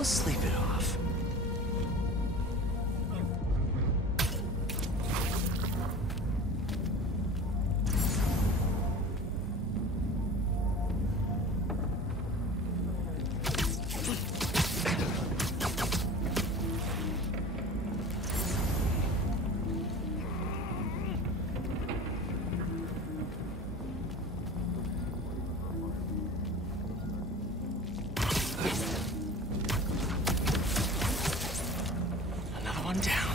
We'll sleep it off. One down.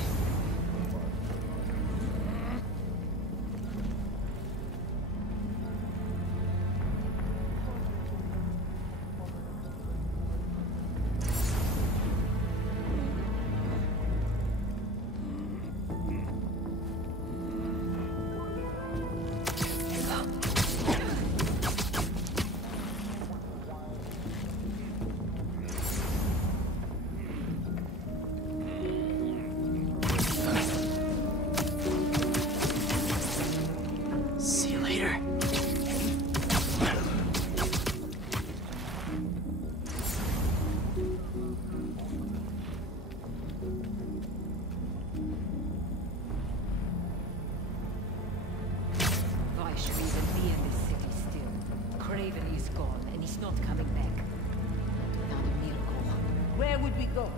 Where would we go?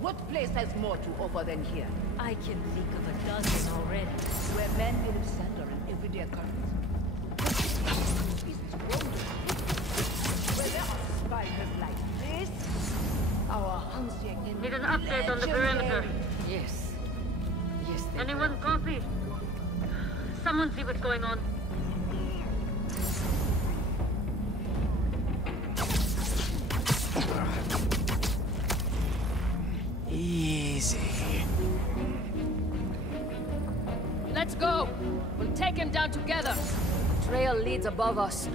What place has more to offer than here? I can think of a dozen already. Where men made of sand are an everyday occurrence. Where there are spiders like this, our hunting in Need an update on the perimeter. Yes. Yes, they Anyone copy? Someone see what's going on. Easy. Let's go! We'll take him down together. The trail leads above us.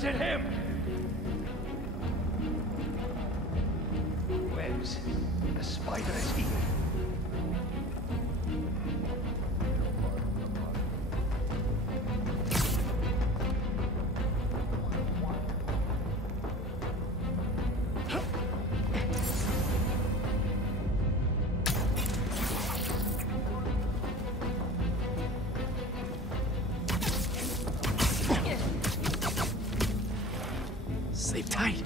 Is it him? Webs. The spider is here. Sleep tight.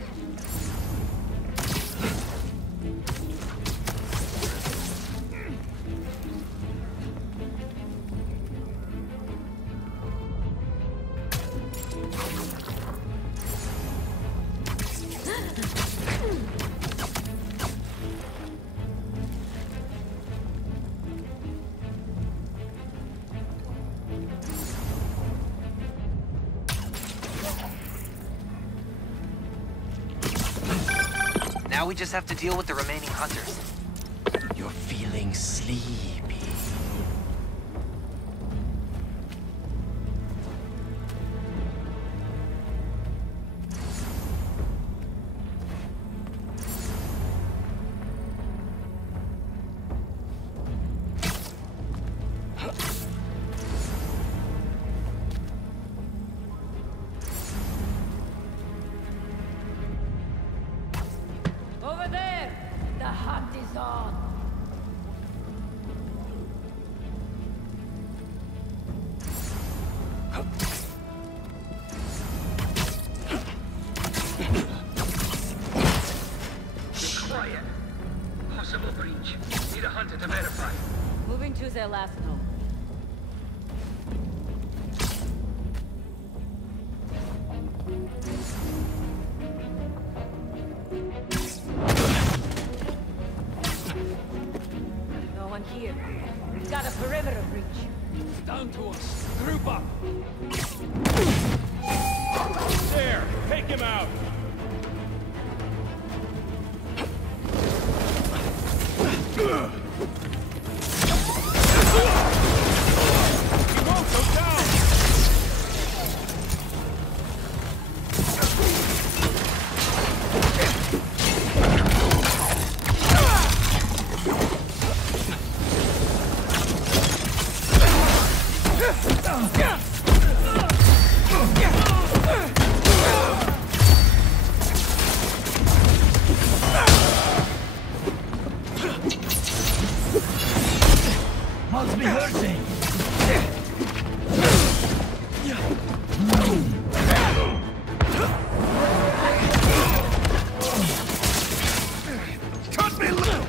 Now we just have to deal with the remaining hunters. You're feeling sleepy. Over there! The hunt is on! Be quiet. Possible breach. Need a hunter to verify. Moving to their last node. No one here. We've got a perimeter breach. Down to us. Group up. There. Take him out. He won't go down. Must be hurting. Cut me loose!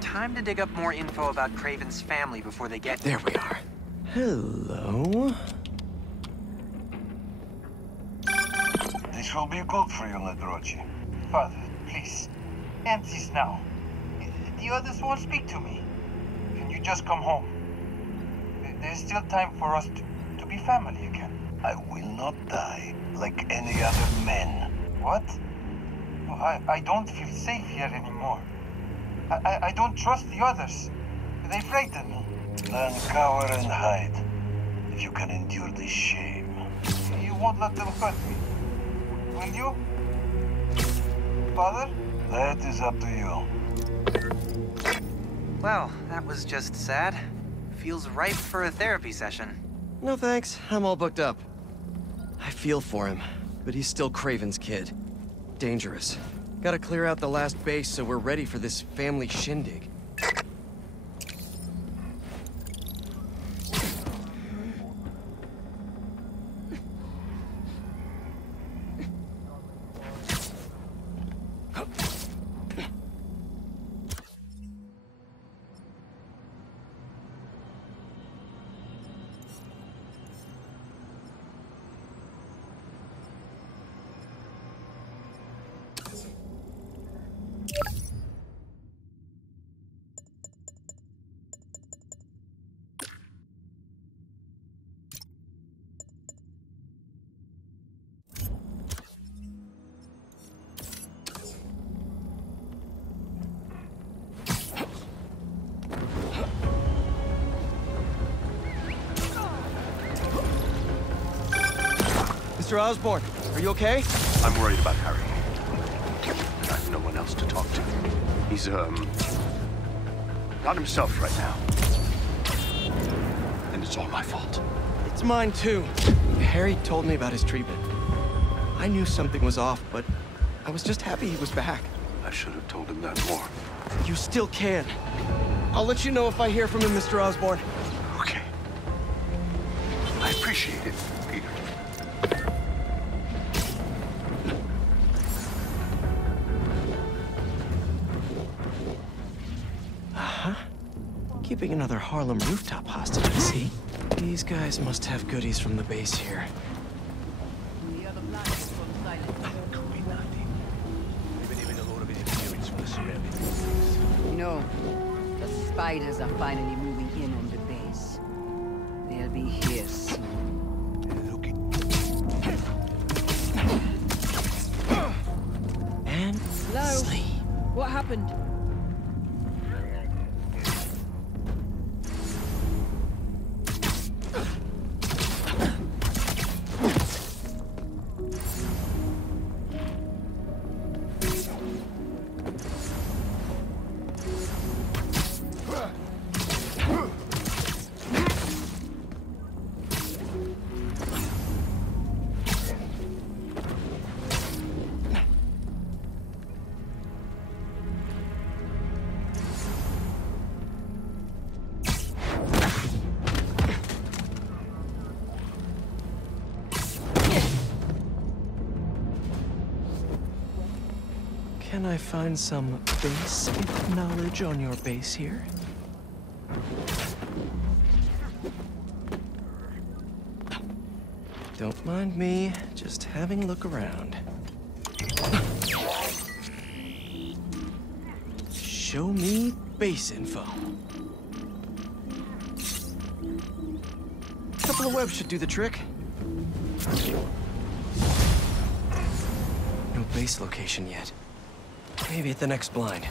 Time to dig up more info about Craven's family before they get There we are. Hello. This will be good for you, Ladrochi. Father, please, end this now. The others won't speak to me. Can you just come home? There's still time for us to be family again. I will not die like any other men. What? No, I don't feel safe here anymore. I don't trust the others. They frighten me. Then cower and hide, if you can endure this shame. You won't let them hurt me, will you? Father? That is up to you. Well, that was just sad. Feels ripe for a therapy session. No thanks, I'm all booked up. I feel for him, but he's still Craven's kid. Dangerous. Gotta clear out the last base so we're ready for this family shindig. Mr. Osborn. Are you okay? I'm worried about Harry. I have no one else to talk to. He's, not himself right now. And it's all my fault. It's mine too. Harry told me about his treatment. I knew something was off, but I was just happy he was back. I should have told him that more. You still can. I'll let you know if I hear from him, Mr. Osborn. Okay. I appreciate it, Peter. Keeping another Harlem rooftop hostage, I see. These guys must have goodies from the base here. The other planets from silence. Could be nothing. We've been having a lot of interference from the surrounding buildings. No. The spiders are finally moving in on the base. They'll be here soon. And Hello? sleep. What happened? Can I find some basic knowledge on your base here? Don't mind me, just having a look around. Show me base info. A couple of webs should do the trick. No base location yet. Maybe at the next blind.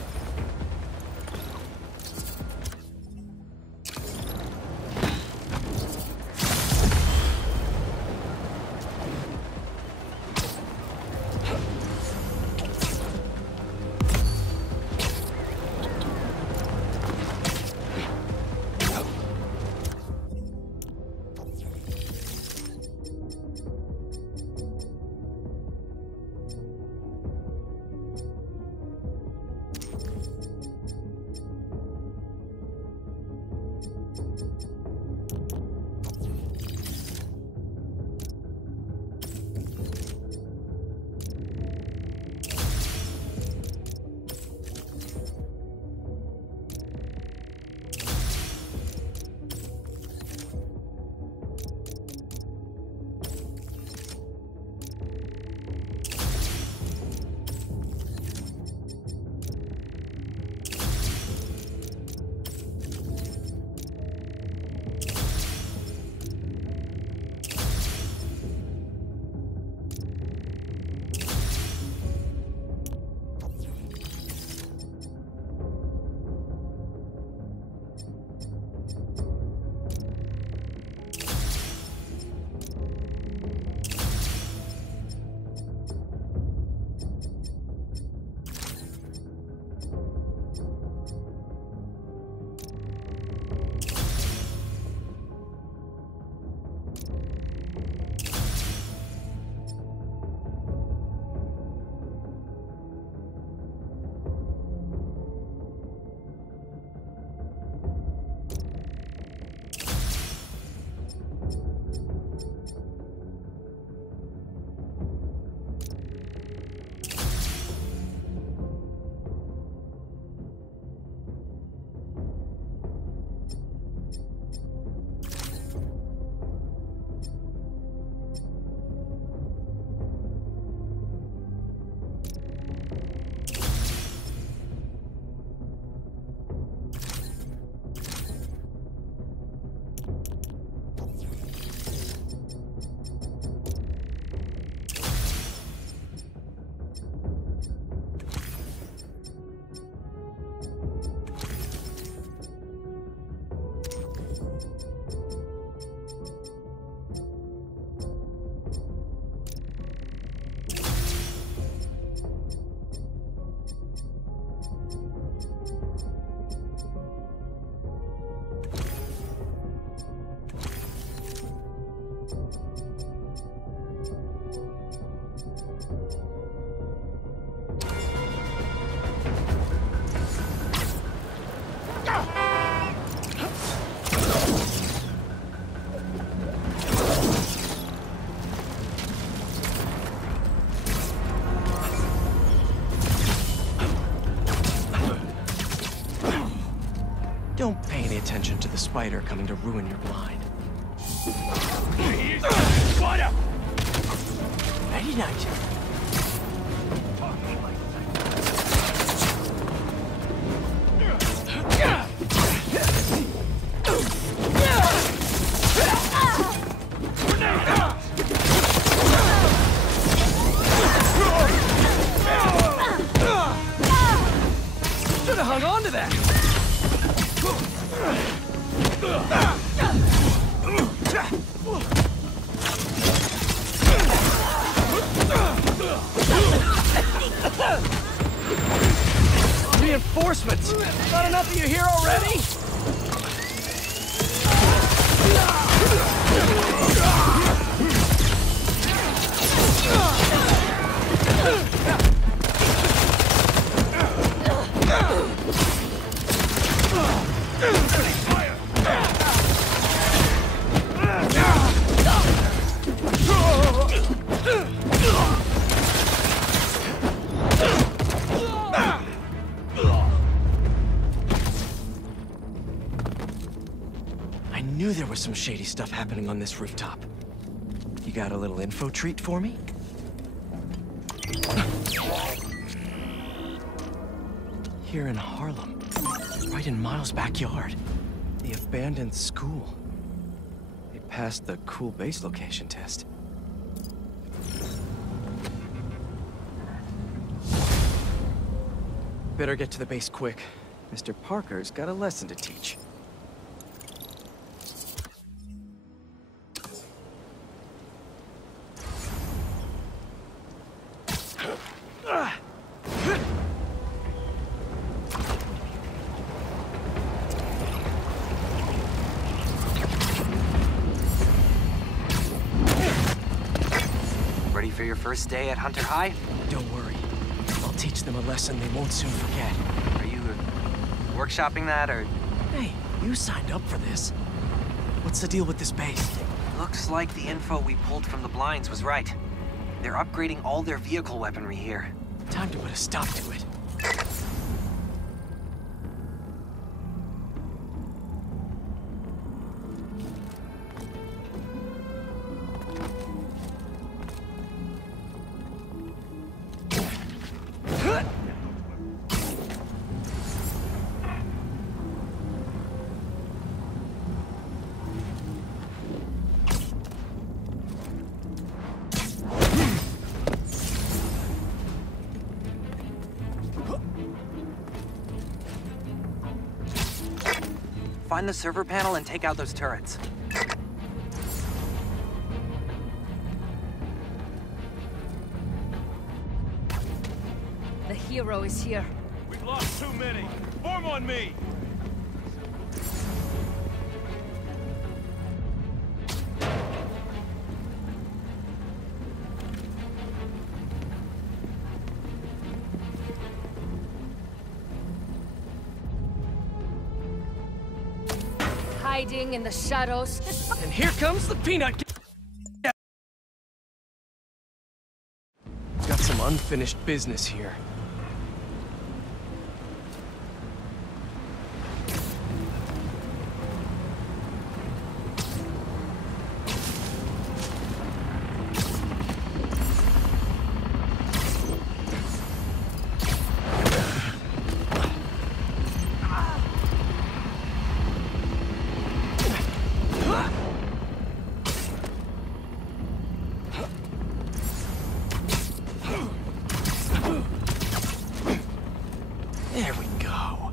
Don't pay any attention to the spider coming to ruin your blind. Spider! Ready, Knight? Should've hung on to that! Reinforcements! Not enough of you here already? I knew there was some shady stuff happening on this rooftop. You got a little info treat for me? Here in Harlem, right in Miles' backyard, the abandoned school. They passed the cool base location test. Better get to the base quick. Mr. Parker's got a lesson to teach. Ready for your first day at Hunter High? Don't worry. I'll teach them a lesson they won't soon forget. Are you workshopping that, or...? Hey, you signed up for this. What's the deal with this base? Looks like the info we pulled from the blinds was right. They're upgrading all their vehicle weaponry here. Time to put a stop to it. Find the server panel and take out those turrets. The hero is here. We've lost too many. Form on me! Hiding in the shadows. And here comes the peanut. Got some unfinished business here. There we go.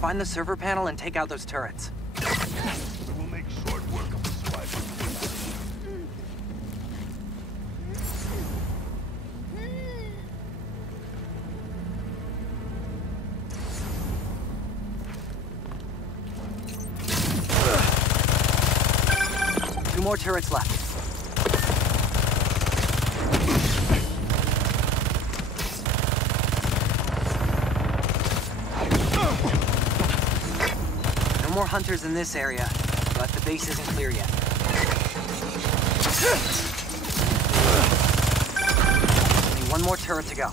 Find the server panel and take out those turrets. We'll make short work of the spider. Two more turrets left. No more hunters in this area, but the base isn't clear yet. Only one more turret to go.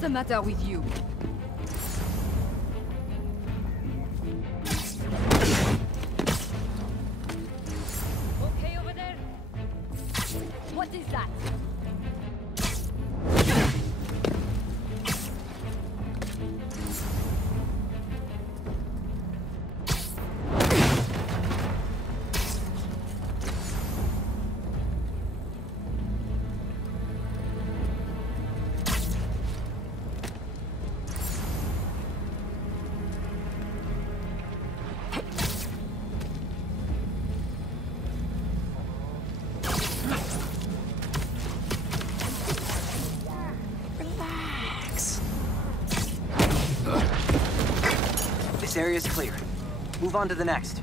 the matter with you? Okay over there? What is that? This area's clear. Move on to the next.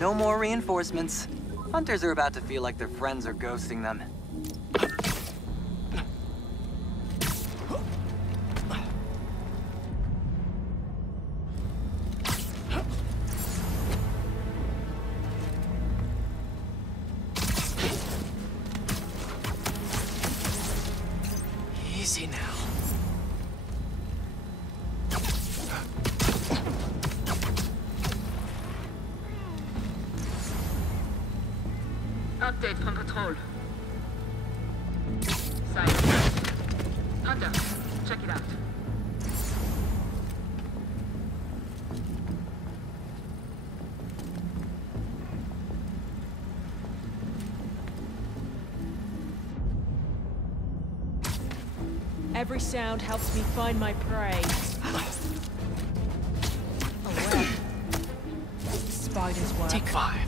No more reinforcements. Hunters are about to feel like their friends are ghosting them. Easy now. Update from patrol. Science. Hunter, check it out. Every sound helps me find my prey. Oh well. Spiders work. Take 5.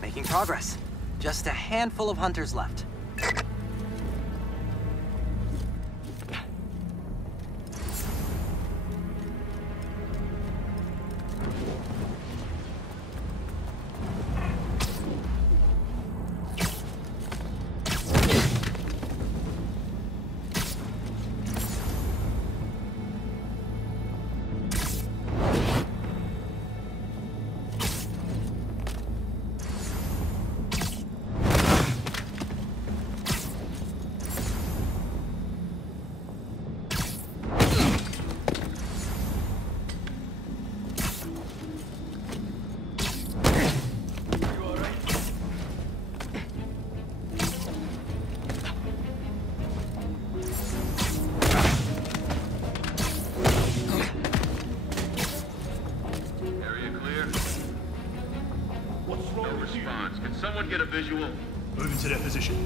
Making progress. Just a handful of hunters left. Someone get a visual? Moving to their position.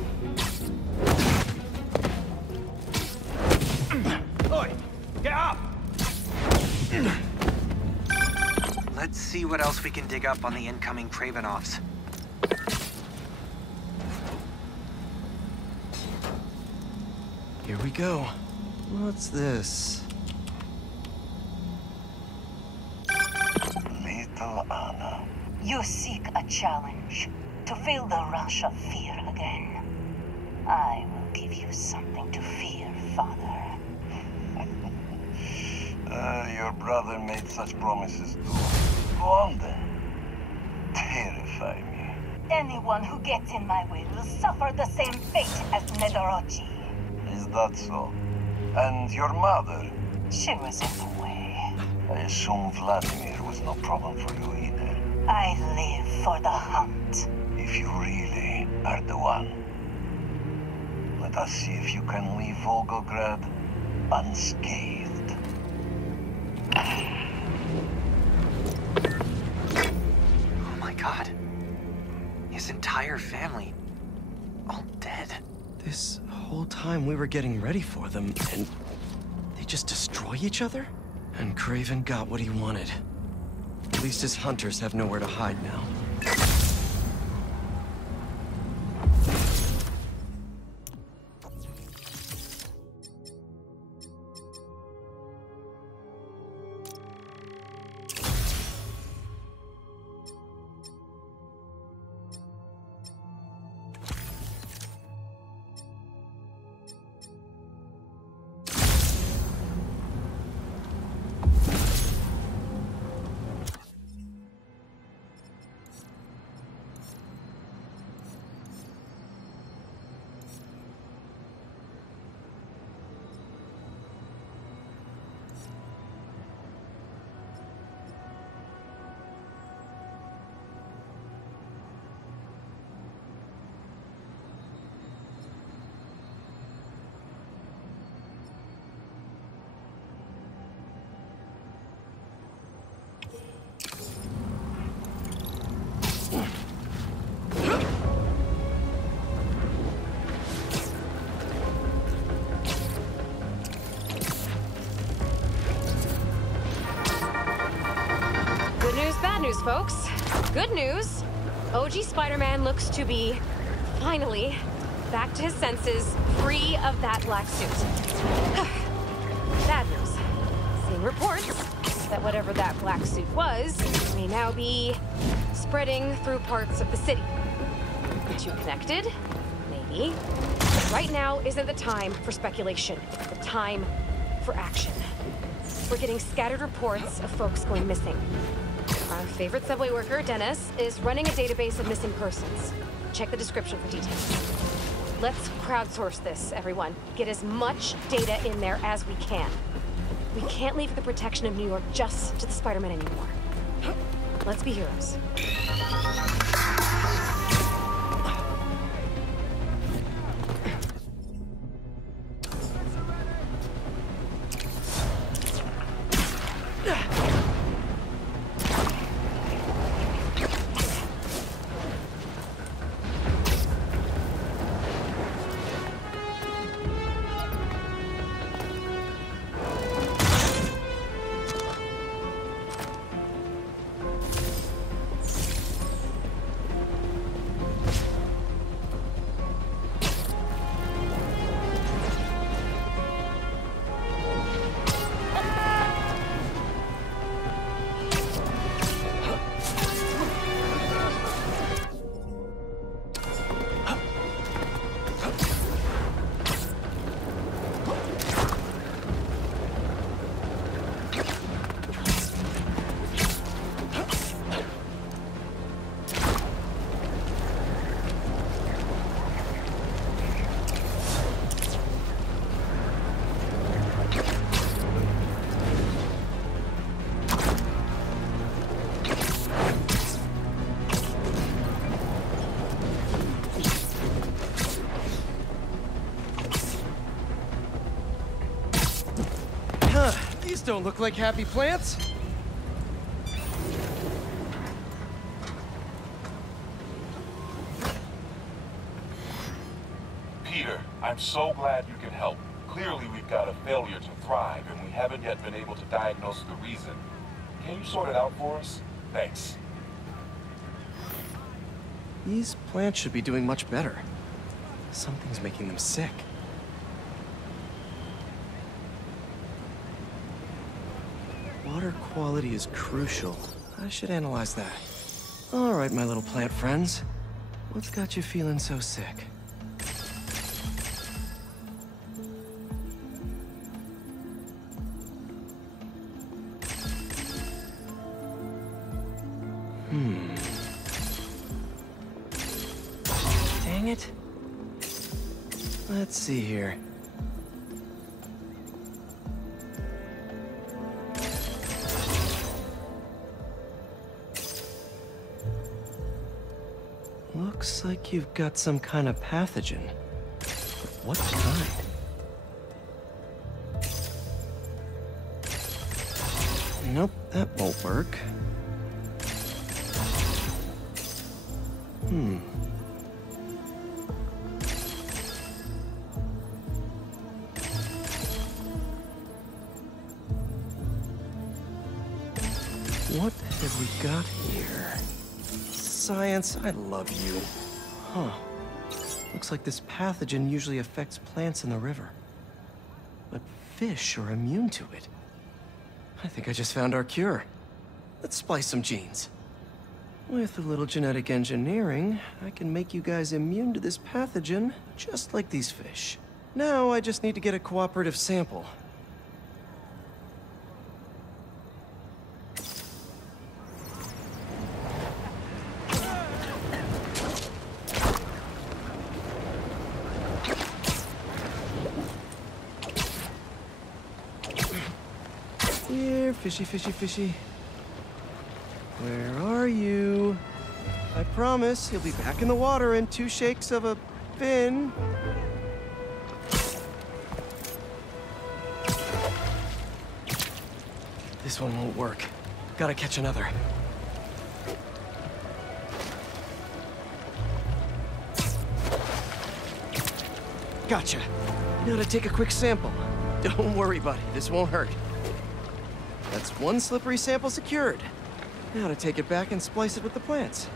Oi! Get up! Let's see what else we can dig up on the incoming Kravenovs. Here we go. What's this? Little Anna. You seek a challenge to feel the rush of fear again. I will give you something to fear, Father. Your brother made such promises too. Go on then. Terrify me. Anyone who gets in my way will suffer the same fate as Nedorochi. Is that so? And your mother? She was in the way. I assume Vladimir was no problem for you either. I live for the hunt. If you really are the one, let us see if you can leave Volgograd unscathed. Oh my god. His entire family, all dead. This whole time we were getting ready for them, and they just destroy each other? And Kraven got what he wanted. At least his hunters have nowhere to hide now. news, folks. Good news. OG Spider-Man looks to be, finally, back to his senses, free of that black suit. Bad news. Seeing reports that whatever that black suit was may now be spreading through parts of the city. The two connected? Maybe. But right now isn't the time for speculation. It's the time for action. We're getting scattered reports of folks going missing. Our favorite subway worker, Dennis, is running a database of missing persons. Check the description for details. Let's crowdsource this, everyone. Get as much data in there as we can. We can't leave the protection of New York just to the Spider-Man anymore. Let's be heroes. These don't look like happy plants. Peter, I'm so glad you can help. Clearly we've got a failure to thrive, and we haven't yet been able to diagnose the reason. Can you sort it out for us? Thanks. These plants should be doing much better. Something's making them sick. Water quality is crucial. I should analyze that. All right, my little plant friends. What's got you feeling so sick? Dang it. Let's see here. Looks like you've got some kind of pathogen. But what kind? Nope, that won't work. What have we got here? Science, I love you. Huh. Looks like this pathogen usually affects plants in the river. But fish are immune to it. I think I just found our cure. Let's splice some genes. With a little genetic engineering, I can make you guys immune to this pathogen, just like these fish. Now I just need to get a cooperative sample. Here, fishy, fishy, fishy. Where are you? I promise you'll be back in the water in 2 shakes of a fin. This one won't work. Gotta catch another. Gotcha. Now to take a quick sample. Don't worry, buddy. This won't hurt. That's 1 slippery sample secured. Now to take it back and splice it with the plants.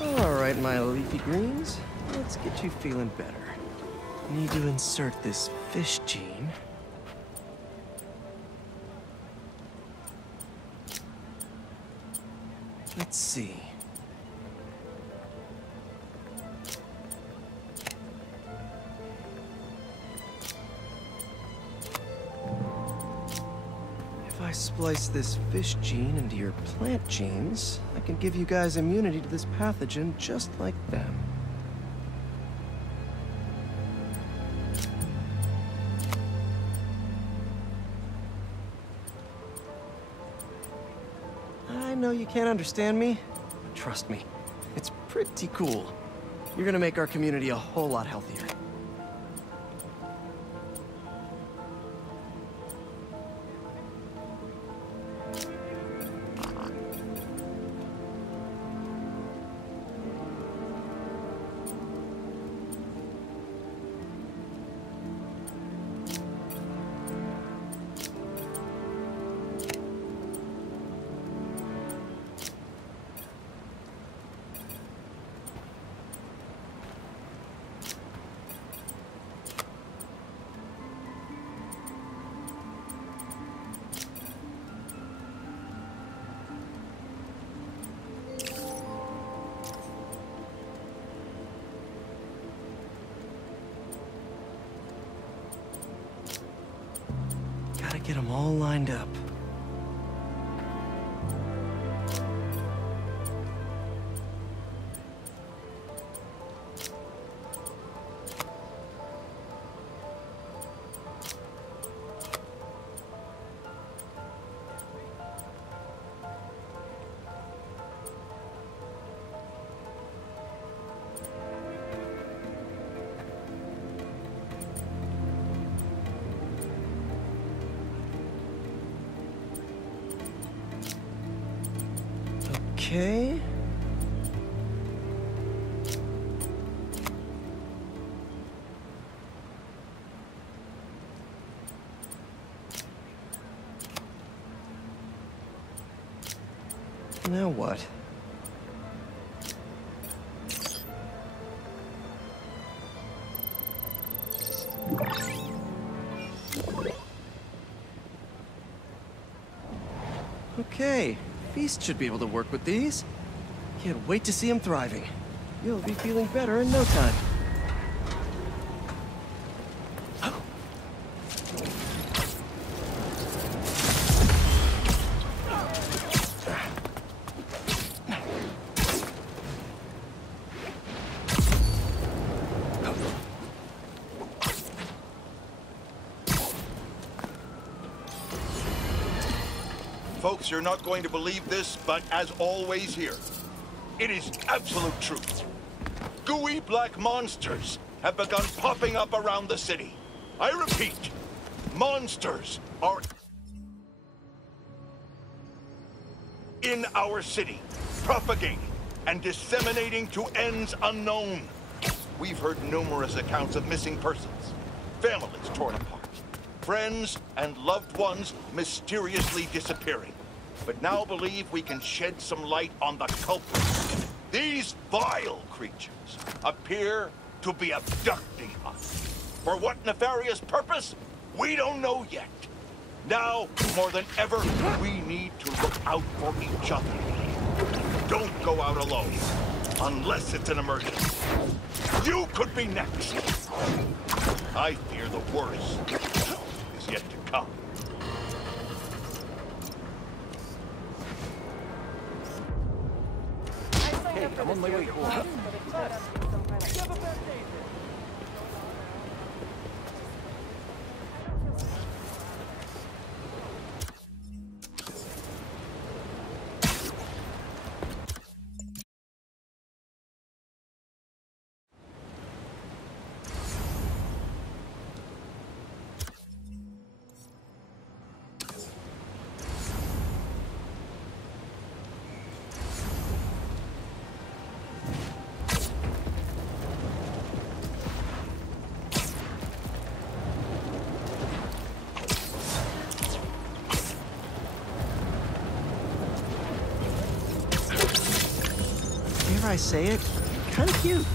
All right, my leafy greens. Let's get you feeling better. Need to insert this fish gene. Let's see. If I splice this fish gene into your plant genes, I can give you guys immunity to this pathogen just like them. I know you can't understand me, but trust me, it's pretty cool. You're gonna make our community a whole lot healthier. Gotta get them all lined up. Okay. Now what? Okay. Feast should be able to work with these. Can't wait to see him thriving. You'll be feeling better in no time. Folks, you're not going to believe this, but as always here, it is absolute truth. Gooey black monsters have begun popping up around the city. I repeat, monsters are in our city, propagating and disseminating to ends unknown. We've heard numerous accounts of missing persons, families torn apart, friends and loved ones mysteriously disappearing. But now believe we can shed some light on the culprits. These vile creatures appear to be abducting us. For what nefarious purpose? We don't know yet. Now, more than ever, we need to look out for each other. Don't go out alone, unless it's an emergency. You could be next. I fear the worst is yet to come. Hey, I'm on my way. whenever I say it, kind of cute.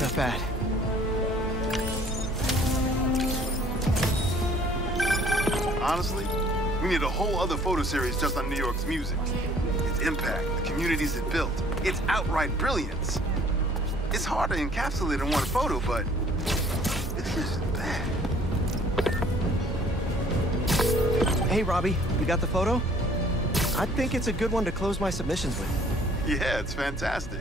Not bad. Honestly, we need a whole other photo series just on New York's music. Its impact, the communities it built, its outright brilliance. It's hard to encapsulate in one photo, but it's just bad. Hey, Robbie, you got the photo? I think it's a good one to close my submissions with. Yeah, it's fantastic.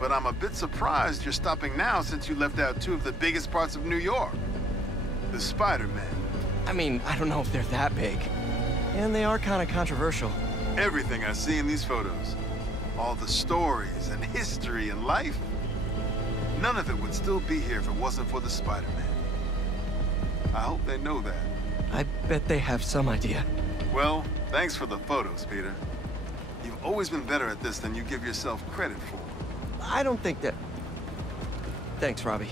But I'm a bit surprised you're stopping now since you left out two of the biggest parts of New York. The Spider-Man. I mean, I don't know if they're that big. And they are kind of controversial. Everything I see in these photos, all the stories and history and life, none of it would still be here if it wasn't for the Spider-Man. I hope they know that. I bet they have some idea. Well, thanks for the photos, Peter. You've always been better at this than you give yourself credit for. I don't think that... Thanks, Robbie.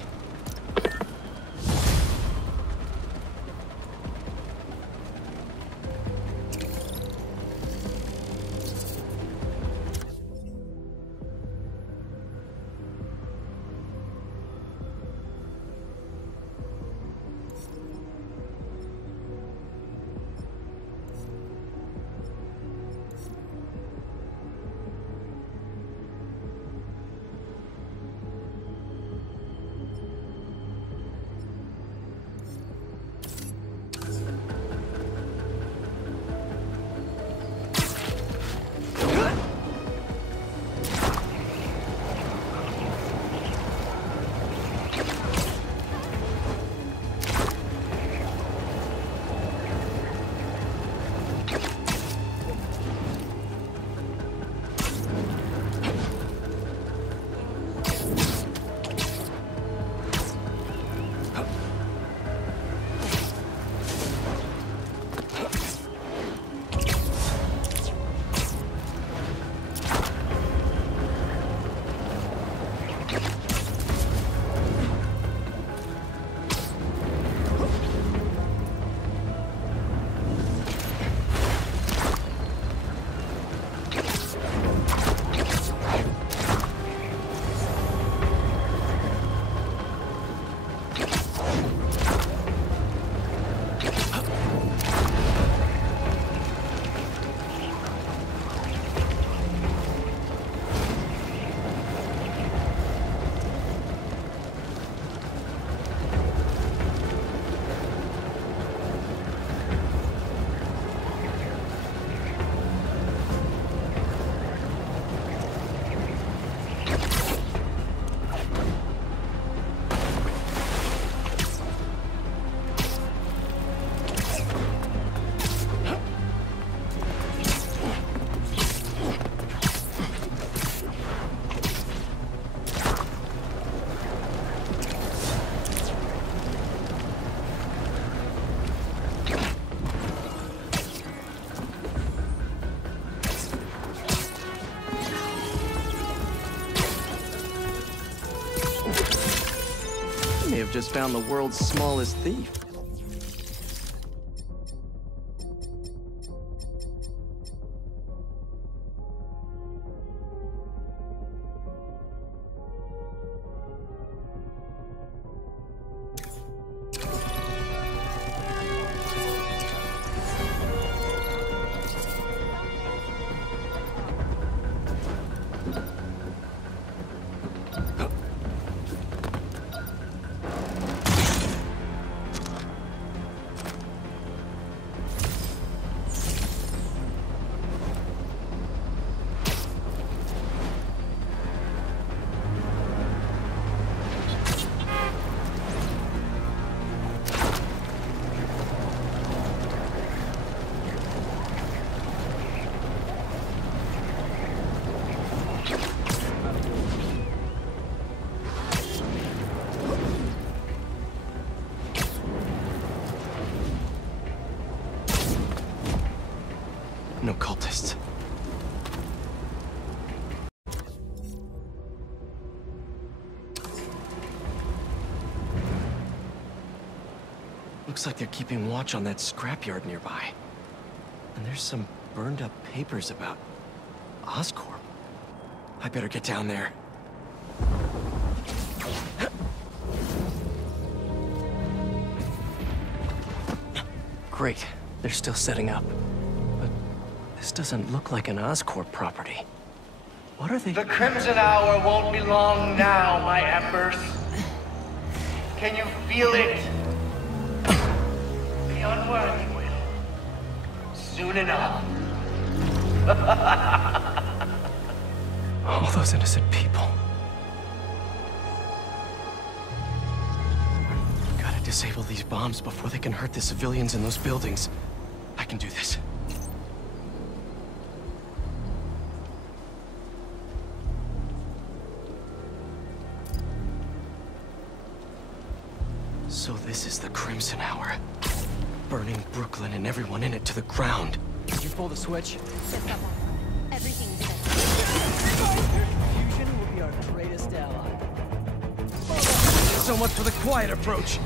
Just found the world's smallest thief. No cultists. Looks like they're keeping watch on that scrapyard nearby. And there's some burned up papers about Oscorp. I better get down there. Great, they're still setting up. But this doesn't look like an Oscorp property. What are they— The Crimson Hour won't be long now, my embers. Can you feel it? The unworthy will. Soon enough. All those innocent people. Gotta disable these bombs before they can hurt the civilians in those buildings. I can do this. So this is the Crimson Hour. Burning Brooklyn and everyone in it to the ground. Did you pull the switch? Everything's set. Fusion will be our greatest ally. So much for the quiet approach.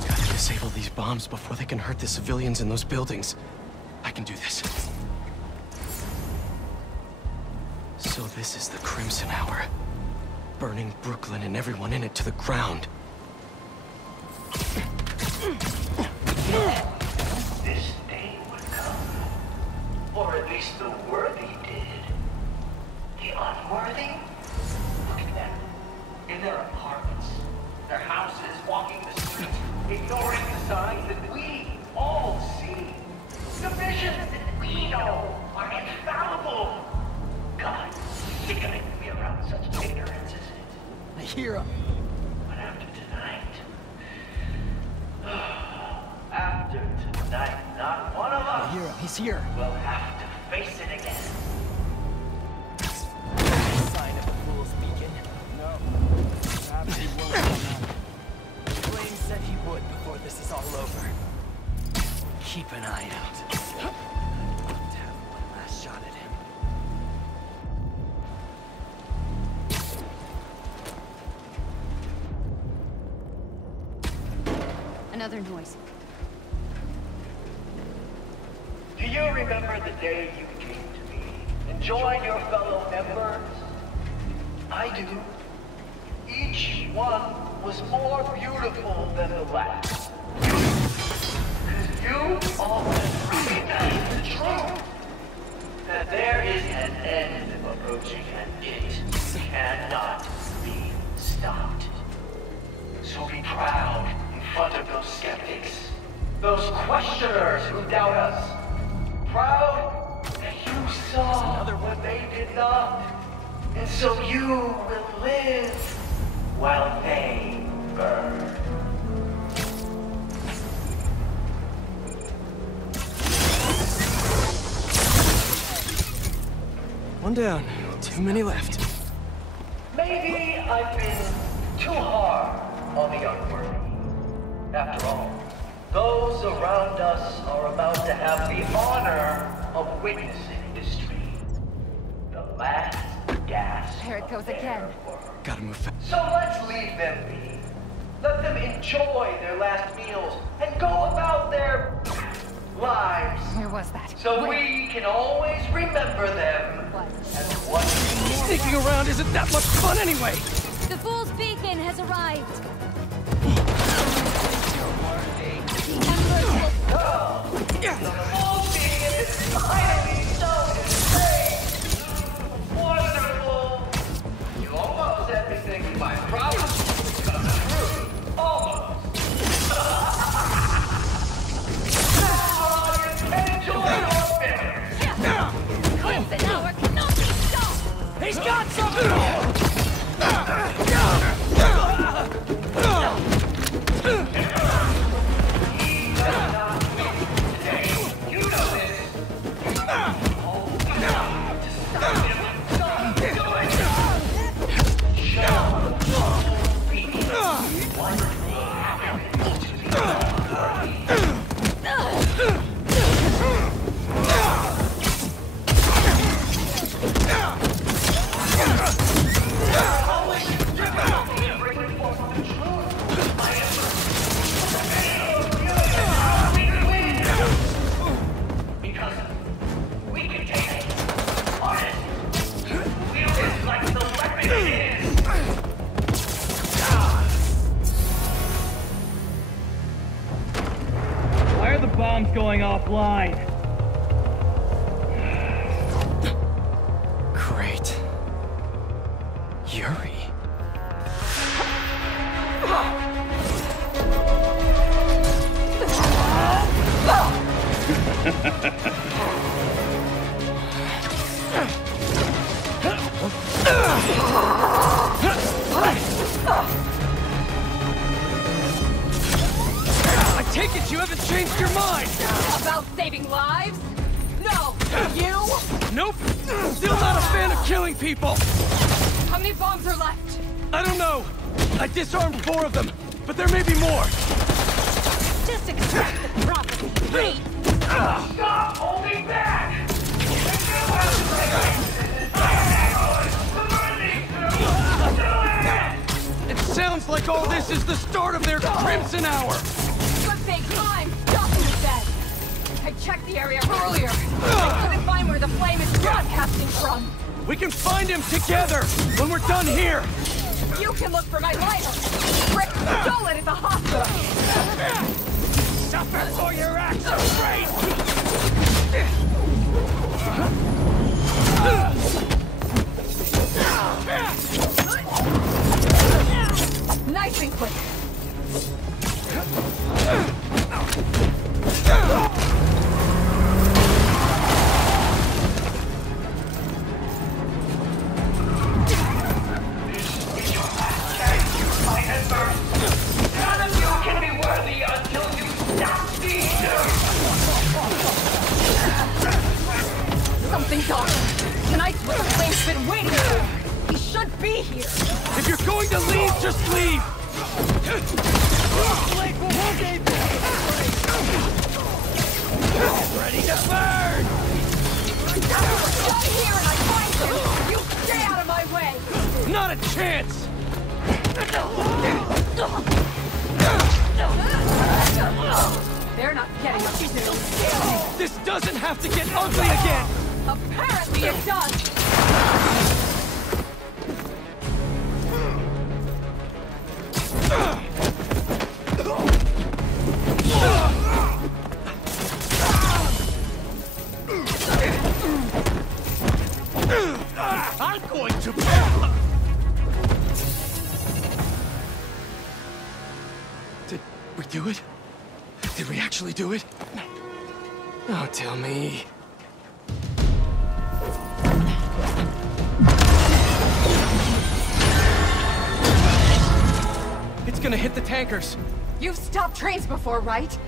Gotta disable these bombs before they can hurt the civilians in those buildings. I can do this. So this is the Crimson Hour. Burning Brooklyn and everyone in it to the ground. This day would come. Or at least the worthy did. The unworthy? Look at them. In their apartments, their houses, walking the streets, ignoring the signs that we all see. The visions that we know are infallible. God, sickening to be around such ignorance, isn't it? I hear him. But after tonight, not one of us. I hear him. He's here. Will have to face it again. Sign of a fool's beacon. No. Perhaps he won't come out. Blaine said he would before this is all over. Keep an eye out. I'd love to have one last shot at him. Another noise. Do you remember the day you came to me and joined your fellow members? I do. Each one was more beautiful than the last. Because you always recognize the truth. That there is an end approaching and it cannot be stopped. So be proud in front of those skeptics, those questioners who doubt us. Proud that you saw what they did not, and so you will live while they burn. One down, too many left. Maybe I've been too hard on the unworthy. After all, those around us are about to have the honor of witnessing history. The last gasp. There it goes again. Gotta move fast. So let's leave them be. Let them enjoy their last meals and go about their lives. Where was that? So we can always remember them as what. Sneaking around isn't that much fun anyway! The Fool's Beacon has arrived! Finally, so insane! Wonderful! You almost had me thinking my prophecy was coming true. Almost. Enjoy your dinner! Crimson Hour cannot be stopped! He's got something! bomb's going offline. Great. Yuri. I take it you haven't changed your mind! About saving lives? No! You? Nope! Still not a fan of killing people! How many bombs are left? I don't know! I disarmed 4 of them, but there may be more! Just extract the property. Wait! Stop holding back! It sounds like all this is the start of their Crimson Hour! Good thing I'm Dawson said. I checked the area earlier. I couldn't find where the flame is broadcasting from. We can find him together when we're done here! You can look for my lighter. Rick stole it at the hospital. Suffer for your acts of rage! Nice and quick. None of you can be worthy until you stop being Something's off. Tonight's what the flame's been waiting for. He should be here. If you're going to leave, just leave! Ready to burn! Stop here and I find you. You stay out of my way. Not a chance! They're not getting up soon. This doesn't have to get ugly again! Apparently it does. I'm going to... Did we do it? Did we actually do it? Oh, tell me. It's gonna hit the tankers. You've stopped trains before, right?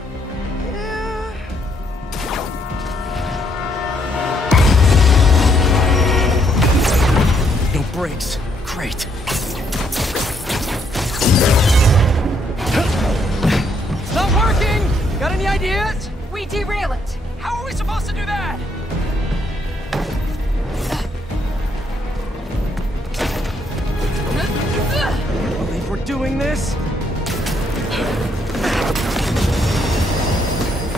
No brakes. Great. It's not working! Got any ideas? We derail it. How are we supposed to do that? I believe we're doing this.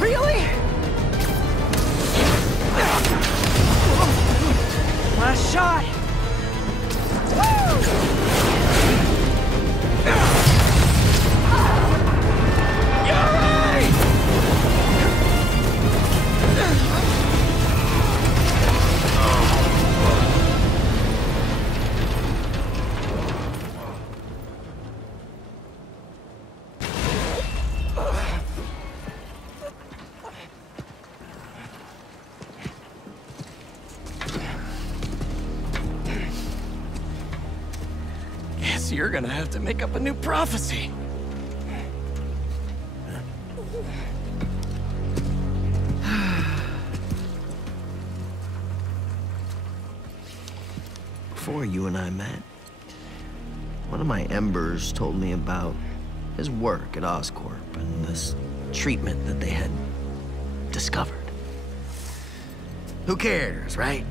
Really? Last shot. Guess you're gonna have to make up a new prophecy. Before you and I met, one of my Embers told me about his work at Oscorp and this treatment that they had discovered. Who cares, right?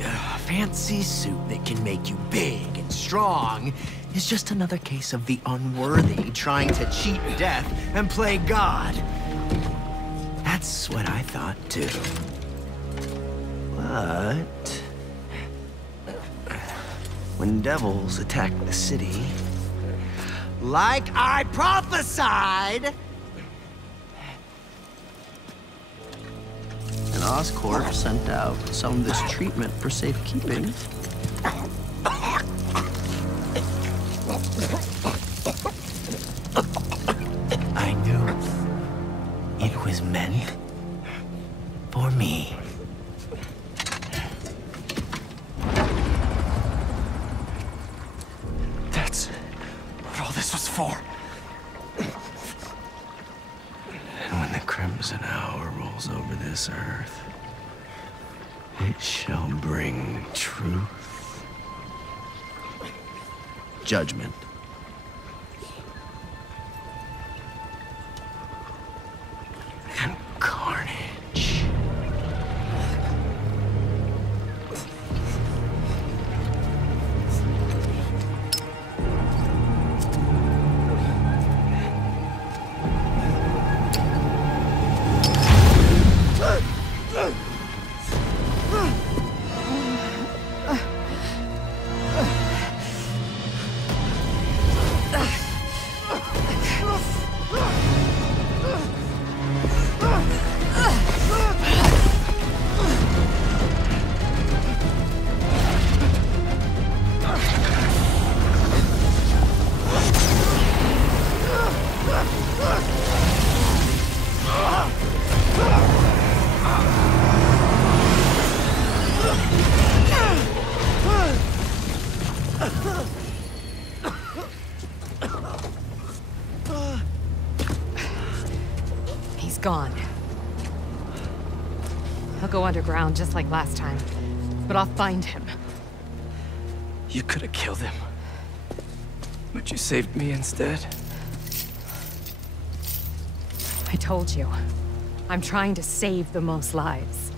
A fancy suit that can make you big and strong is just another case of the unworthy trying to cheat death and play God. That's what I thought, too. But when devils attacked the city, like I prophesied, Oscorp sent out some of this treatment for safekeeping. I knew it was meant for me. That's what all this was for. And when the Crimson Hour rolls over this earth, it shall bring truth, judgment, and carnage. He's gone. He'll go underground just like last time, but I'll find him. You could have killed him, but you saved me instead. I told you, I'm trying to save the most lives.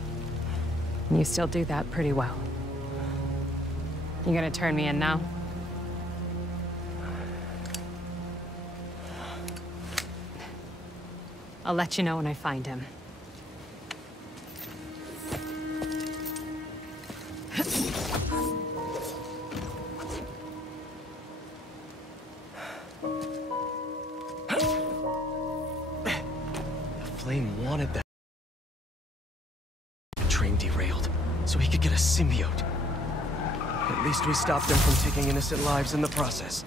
And you still do that pretty well. You gonna turn me in now? I'll let you know when I find him. Flame wanted that train derailed, so he could get a symbiote. At least we stopped him from taking innocent lives in the process.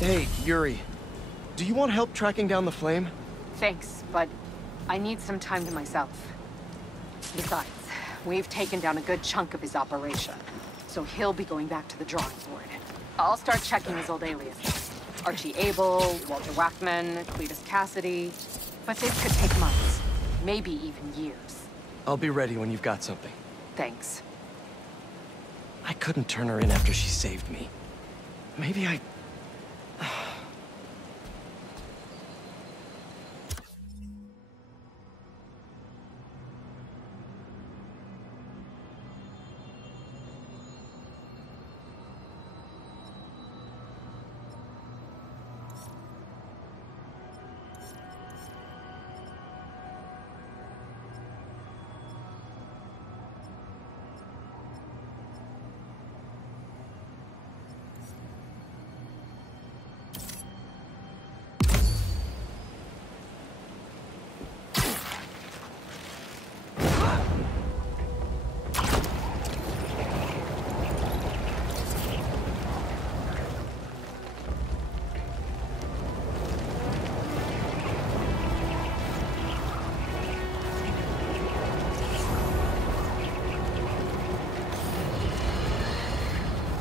Hey, Yuri. Do you want help tracking down the flame? Thanks, but I need some time to myself. Besides, we've taken down a good chunk of his operation, so he'll be going back to the drawing board. I'll start checking his old aliases. Archie Abel, Walter Wackman, Cletus Cassidy. But this could take months, maybe even years. I'll be ready when you've got something. Thanks. I couldn't turn her in after she saved me. Maybe I...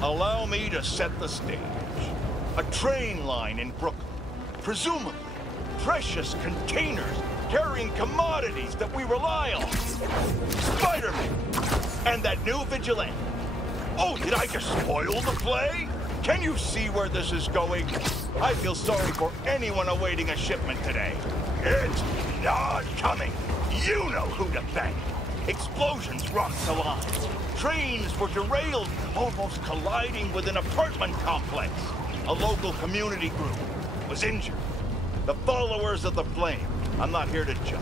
Allow me to set the stage. A train line in Brooklyn. Presumably, precious containers carrying commodities that we rely on. Spider-Man! And that new vigilante. Oh, did I just spoil the play? Can you see where this is going? I feel sorry for anyone awaiting a shipment today. It Nah, coming. You know who to thank. Explosions rocked the line. Trains were derailed, almost colliding with an apartment complex. A local community group was injured. The followers of the Flame, I'm not here to judge,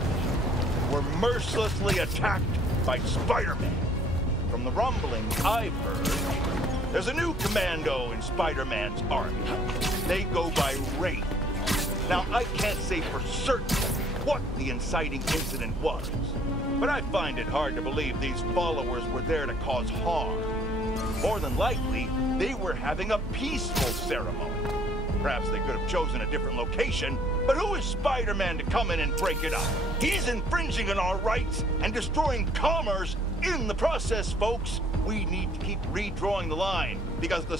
were mercilessly attacked by Spider-Man. From the rumblings I've heard, there's a new commando in Spider-Man's army. They go by Raid. Now, I can't say for certain what the inciting incident was, but I find it hard to believe these followers were there to cause harm. More than likely, they were having a peaceful ceremony. Perhaps they could have chosen a different location, but who is Spider-Man to come in and break it up? He's infringing on our rights and destroying commerce in the process, folks. We need to keep redrawing the line, because the